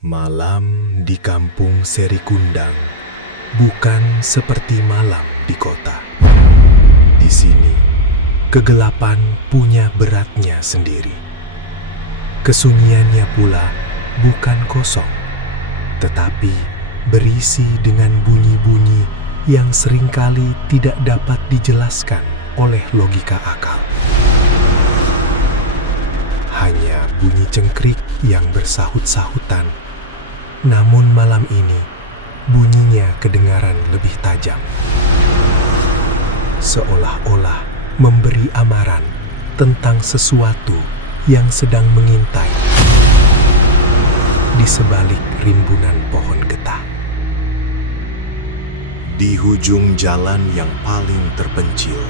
Malam di kampung Serikundang bukan seperti malam di kota. Di sini, kegelapan punya beratnya sendiri. Kesunyiannya pula bukan kosong, tetapi berisi dengan bunyi-bunyi yang seringkali tidak dapat dijelaskan oleh logika akal. Hanya bunyi cengkrik yang bersahut-sahutan. Namun malam ini, bunyinya kedengaran lebih tajam. Seolah-olah memberi amaran tentang sesuatu yang sedang mengintai di sebalik rimbunan pohon getah. Di hujung jalan yang paling terpencil,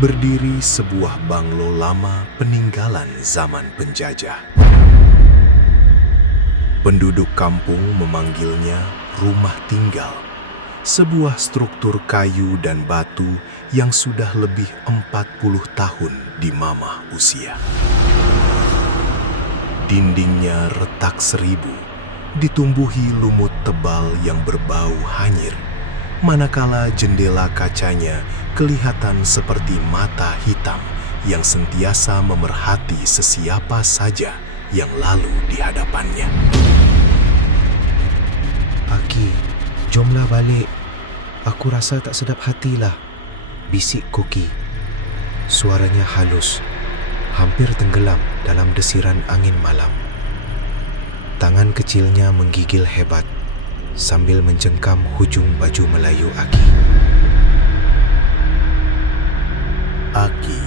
berdiri sebuah banglo lama peninggalan zaman penjajah. Penduduk kampung memanggilnya rumah tinggal, sebuah struktur kayu dan batu yang sudah lebih 40 tahun dimamah usia. Dindingnya retak seribu, ditumbuhi lumut tebal yang berbau hanyir, manakala jendela kacanya kelihatan seperti mata hitam yang sentiasa memerhati sesiapa saja yang lalu di hadapannya. Aki, jomlah balik. Aku rasa tak sedap hatilah, bisik Koki. Suaranya halus, hampir tenggelam dalam desiran angin malam. Tangan kecilnya menggigil hebat sambil mencengkam hujung baju Melayu Aki. Aki,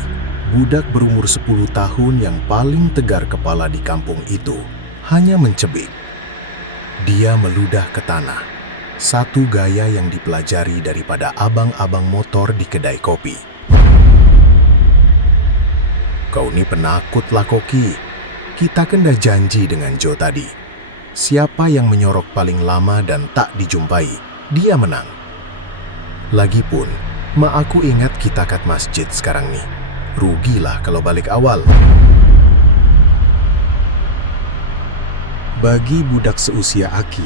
budak berumur 10 tahun yang paling tegar kepala di kampung itu, hanya mencebik. Dia meludah ke tanah, satu gaya yang dipelajari daripada abang-abang motor di kedai kopi. Kau ni penakut lah, Koki. Kita kan dah janji dengan Joe tadi. Siapa yang menyorok paling lama dan tak dijumpai, dia menang. Lagipun, mak aku ingat kita kat masjid sekarang ni. Rugilah kalau balik awal. Bagi budak seusia Aki,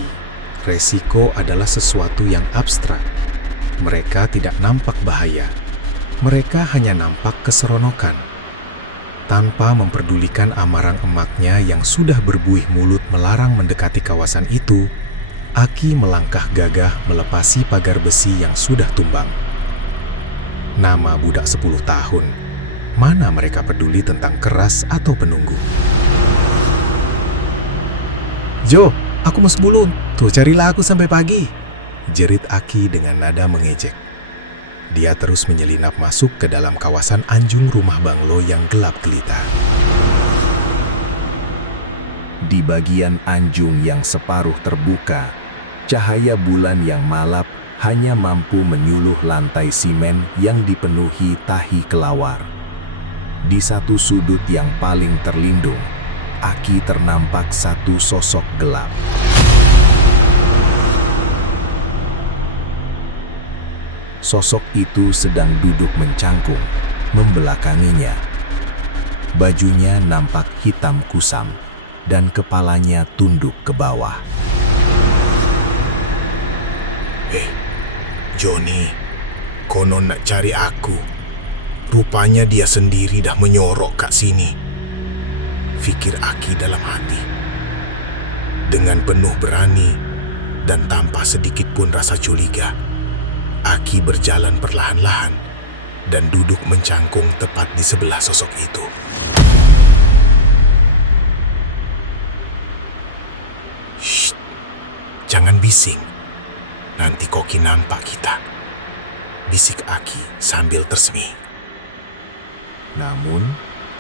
resiko adalah sesuatu yang abstrak. Mereka tidak nampak bahaya. Mereka hanya nampak keseronokan. Tanpa memperdulikan amarang emaknya yang sudah berbuih mulut melarang mendekati kawasan itu, Aki melangkah gagah melepasi pagar besi yang sudah tumbang. Nama budak 10 tahun. Mana mereka peduli tentang keras atau penunggu? Jo, aku mau sebulun. Tuh, carilah aku sampai pagi, jerit Aki dengan nada mengejek. Dia terus menyelinap masuk ke dalam kawasan anjung rumah banglo yang gelap gelita. Di bagian anjung yang separuh terbuka, cahaya bulan yang malap hanya mampu menyuluh lantai simen yang dipenuhi tahi kelawar. Di satu sudut yang paling terlindung, Aki ternampak satu sosok gelap. Sosok itu sedang duduk mencangkung, membelakanginya. Bajunya nampak hitam kusam, dan kepalanya tunduk ke bawah. Johnny, konon nak cari aku. Rupanya dia sendiri dah menyorok kat sini, fikir Aki dalam hati. Dengan penuh berani dan tanpa sedikit pun rasa curiga, Aki berjalan perlahan-lahan dan duduk mencangkung tepat di sebelah sosok itu. Shh, jangan bising. Nanti Koki nampak kita, bisik Aki sambil tersenyum. Namun,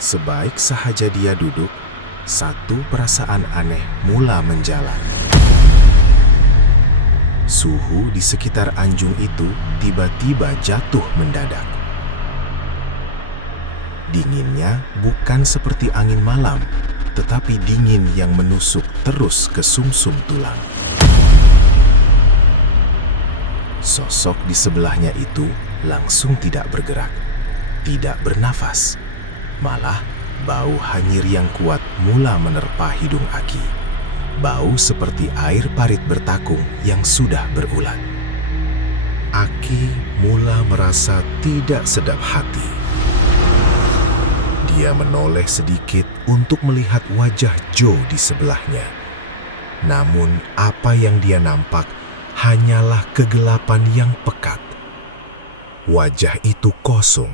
sebaik sahaja dia duduk, satu perasaan aneh mula menjalar. Suhu di sekitar anjung itu tiba-tiba jatuh mendadak. Dinginnya bukan seperti angin malam, tetapi dingin yang menusuk terus ke sumsum tulang. Sosok di sebelahnya itu langsung tidak bergerak, tidak bernafas. Malah, bau hanyir yang kuat mula menerpa hidung Aki. bau seperti air parit bertakung yang sudah berulat. Aki mula merasa tidak sedap hati. Dia menoleh sedikit untuk melihat wajah Joe di sebelahnya. Namun apa yang dia nampak hanyalah kegelapan yang pekat. Wajah itu kosong,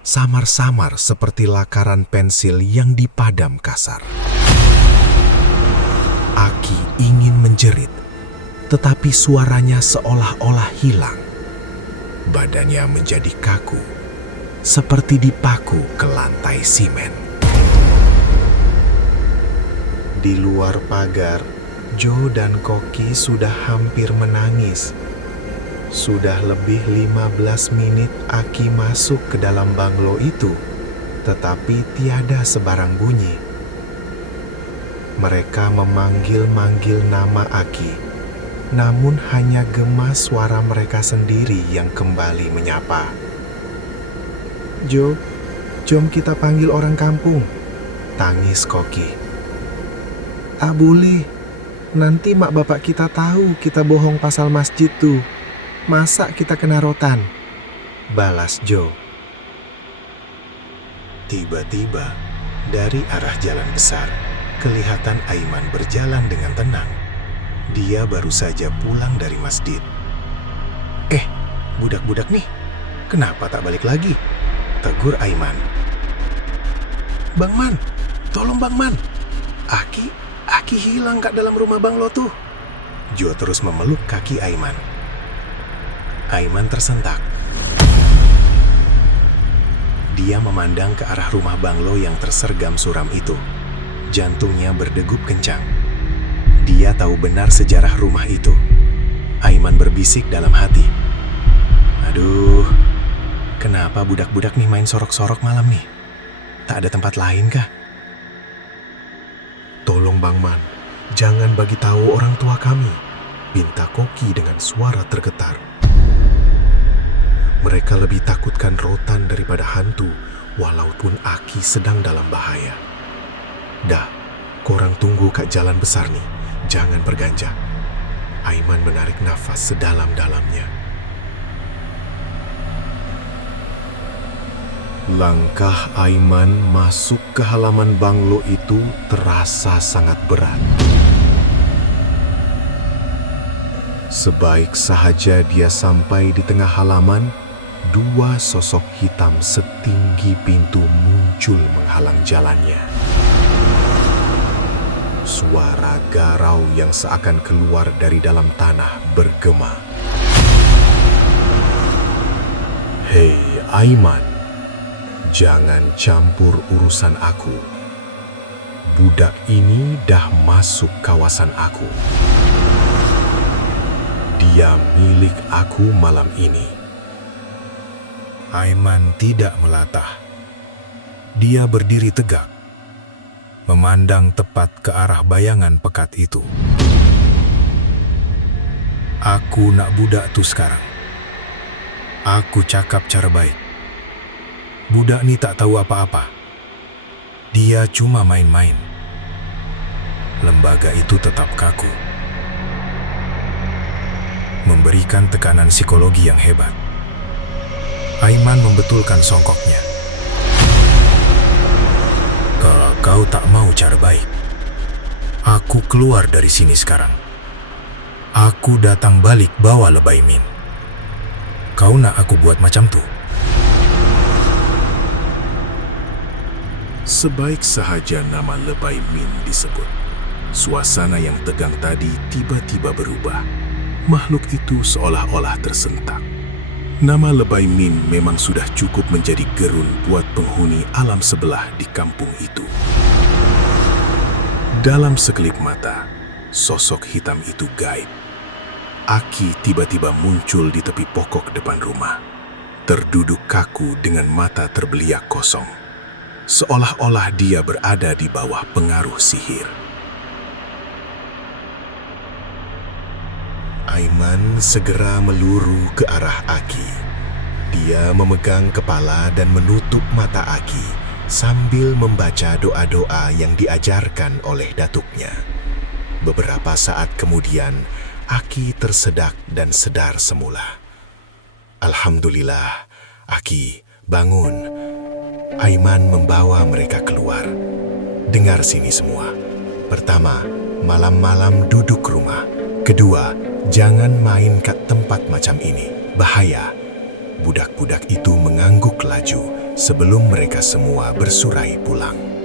samar-samar seperti lakaran pensil yang dipadam kasar. Aki ingin menjerit, tetapi suaranya seolah-olah hilang. Badannya menjadi kaku, seperti dipaku ke lantai simen. Di luar pagar, Joe dan Koki sudah hampir menangis. Sudah lebih 15 menit Aki masuk ke dalam banglo itu, tetapi tiada sebarang bunyi. Mereka memanggil-manggil nama Aki, namun hanya gema suara mereka sendiri yang kembali menyapa. "Joe, jom kita panggil orang kampung," tangis Koki. "Ah boleh, nanti mak bapak kita tahu kita bohong pasal masjid tuh. Masa kita kena rotan?" balas Joe. Tiba-tiba, dari arah jalan besar, kelihatan Aiman berjalan dengan tenang. Dia baru saja pulang dari masjid. Budak-budak nih, kenapa tak balik lagi?" tegur Aiman. "Bang Man, tolong Bang Man. Aki hilang kat dalam rumah banglo tuh." Joe terus memeluk kaki Aiman. Aiman tersentak. Dia memandang ke arah rumah banglo yang tersergam suram itu. Jantungnya berdegup kencang. Dia tahu benar sejarah rumah itu. Aiman berbisik dalam hati. "Aduh, kenapa budak-budak nih main sorok-sorok malam nih? Tak ada tempat lain kah?" "Tolong Bang Man, jangan bagi tahu orang tua kami," pinta Koki dengan suara tergetar. Mereka lebih takutkan rotan daripada hantu, walaupun Aki sedang dalam bahaya. "Dah, korang tunggu kat jalan besar nih, jangan berganjak." Aiman menarik nafas sedalam-dalamnya. Langkah Aiman masuk ke halaman banglo itu terasa sangat berat. Sebaik sahaja dia sampai di tengah halaman, dua sosok hitam setinggi pintu muncul menghalang jalannya. Suara garau yang seakan keluar dari dalam tanah bergema. "Hei Aiman, jangan campur urusan aku. Budak ini dah masuk kawasan aku. Dia milik aku malam ini." Aiman tidak melatah. Dia berdiri tegak, memandang tepat ke arah bayangan pekat itu. "Aku nak budak tu sekarang. Aku cakap cara baik. Budak ni tak tahu apa-apa. Dia cuma main-main. Lembaga itu tetap kaku. Memberikan tekanan psikologi yang hebat. Aiman membetulkan songkoknya. "Kalau kau tak mau cara baik, aku keluar dari sini sekarang. Aku datang balik bawa Lebay Min. Kau nak aku buat macam tu?" Sebaik sahaja nama Lebay Min disebut, suasana yang tegang tadi tiba-tiba berubah. Makhluk itu seolah-olah tersentak. Nama Lebay Min memang sudah cukup menjadi gerun buat penghuni alam sebelah di kampung itu. Dalam sekelip mata, sosok hitam itu gaib. Aki tiba-tiba muncul di tepi pokok depan rumah, terduduk kaku dengan mata terbeliak kosong, seolah-olah dia berada di bawah pengaruh sihir. Aiman segera meluru ke arah Aki. Dia memegang kepala dan menutup mata Aki sambil membaca doa-doa yang diajarkan oleh datuknya. Beberapa saat kemudian, Aki tersedak dan sedar semula. Alhamdulillah, Aki, bangun. Aiman membawa mereka keluar. Dengar sini semua. Pertama, malam-malam duduk rumah. Kedua, jangan main kat tempat macam ini. Bahaya. Budak-budak itu mengangguk laju sebelum mereka semua bersurai pulang.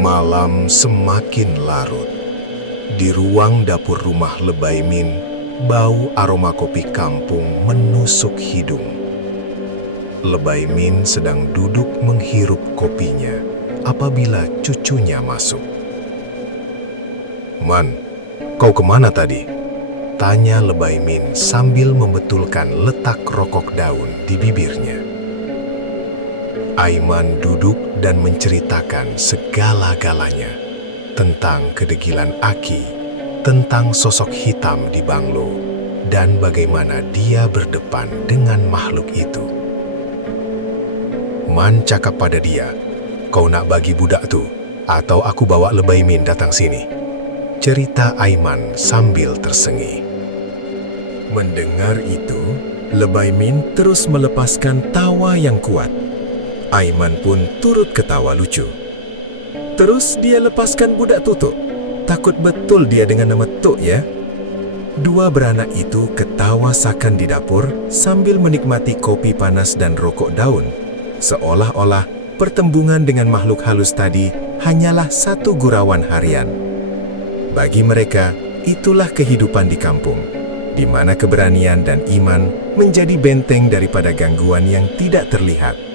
Malam semakin larut. Di ruang dapur rumah Lebaimin, bau aroma kopi kampung menusuk hidung. Lebaimin sedang duduk menghirup kopinya apabila cucunya masuk. "Man, kau kemana tadi?" tanya Lebaimin sambil membetulkan letak rokok daun di bibirnya. Aiman duduk dan menceritakan segala-galanya tentang kedegilan Aki, tentang sosok hitam di banglo, dan bagaimana dia berdepan dengan makhluk itu. Man cakap pada dia, "Kau nak bagi budak tu, atau aku bawa Lebaimin datang sini?" cerita Aiman sambil tersengih. Mendengar itu, Lebaimin terus melepaskan tawa yang kuat. Aiman pun turut ketawa lucu. Terus dia lepaskan budak tutuk. Takut betul dia dengan nama Tok ya. Dua beranak itu ketawa sakan di dapur sambil menikmati kopi panas dan rokok daun. Seolah-olah pertembungan dengan makhluk halus tadi hanyalah satu gurauan harian. Bagi mereka, itulah kehidupan di kampung, di mana keberanian dan iman menjadi benteng daripada gangguan yang tidak terlihat.